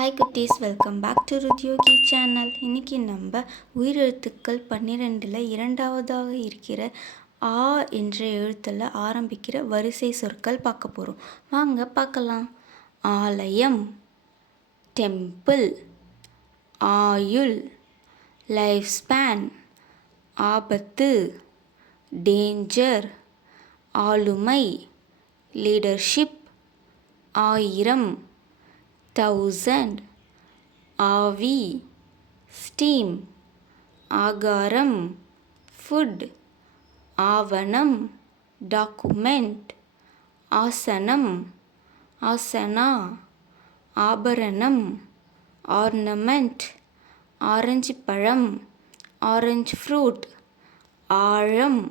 Hi குட்டீஸ், welcome back to ருத்யோகி channel. இன்றைக்கி நம்ம உயிரெழுத்துக்கள் 12ல் இரண்டாவதாக இருக்கிற ஆ என்ற எழுத்தில் ஆரம்பிக்கிற வரிசை சொற்கள் பார்க்க போகிறோம். வாங்க பார்க்கலாம். ஆலயம், டெம்பிள், ஆயுள், லைஃப் ஸ்பேன், ஆபத்து, டேஞ்சர், ஆளுமை, லீடர்ஷிப், ஆயிரம், 1000, ஆவி, ஸ்டீம், ஆகாரம், ஃபுட், ஆவணம், டாக்குமெண்ட், ஆசனம், ஆசனா, ஆபரணம், ஆர்னமெண்ட், ஆரஞ்சு பழம், ஆரஞ்சு ஃப்ரூட், ஆழம்,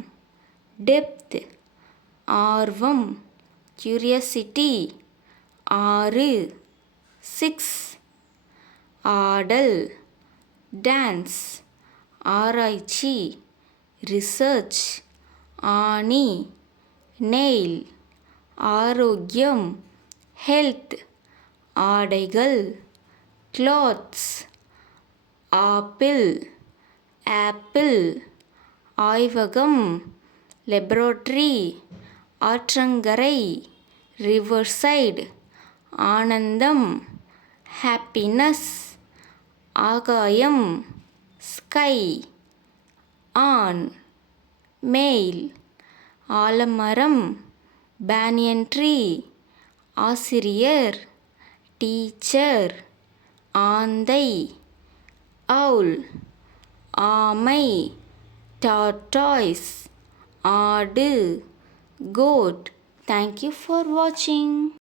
டெப்த், ஆர்வம், கியூரியாசிட்டி, ஆறு, 6, ஆடல், டான்ஸ், ஆராய்ச்சி, ரிசர்ச், ஆணி, நெயில், ஆரோக்கியம், ஹெல்த், ஆடைகள், கிளாத்ஸ், ஆப்பிள், ஆப்பிள், ஆய்வகம், லெபரட்டரி, ஆற்றங்கரை, ரிவர்சைடு, ஆனந்தம், ஹாப்பினஸ், ஆகாயம், ஸ்கை, ஆன், மெயில், ஆலமரம், பேனியன் ட்ரீ, ஆசிரியர், டீச்சர், ஆந்தை, அவுல், ஆமை, டார்டாய்ஸ், ஆடு, code. Thank you for watching.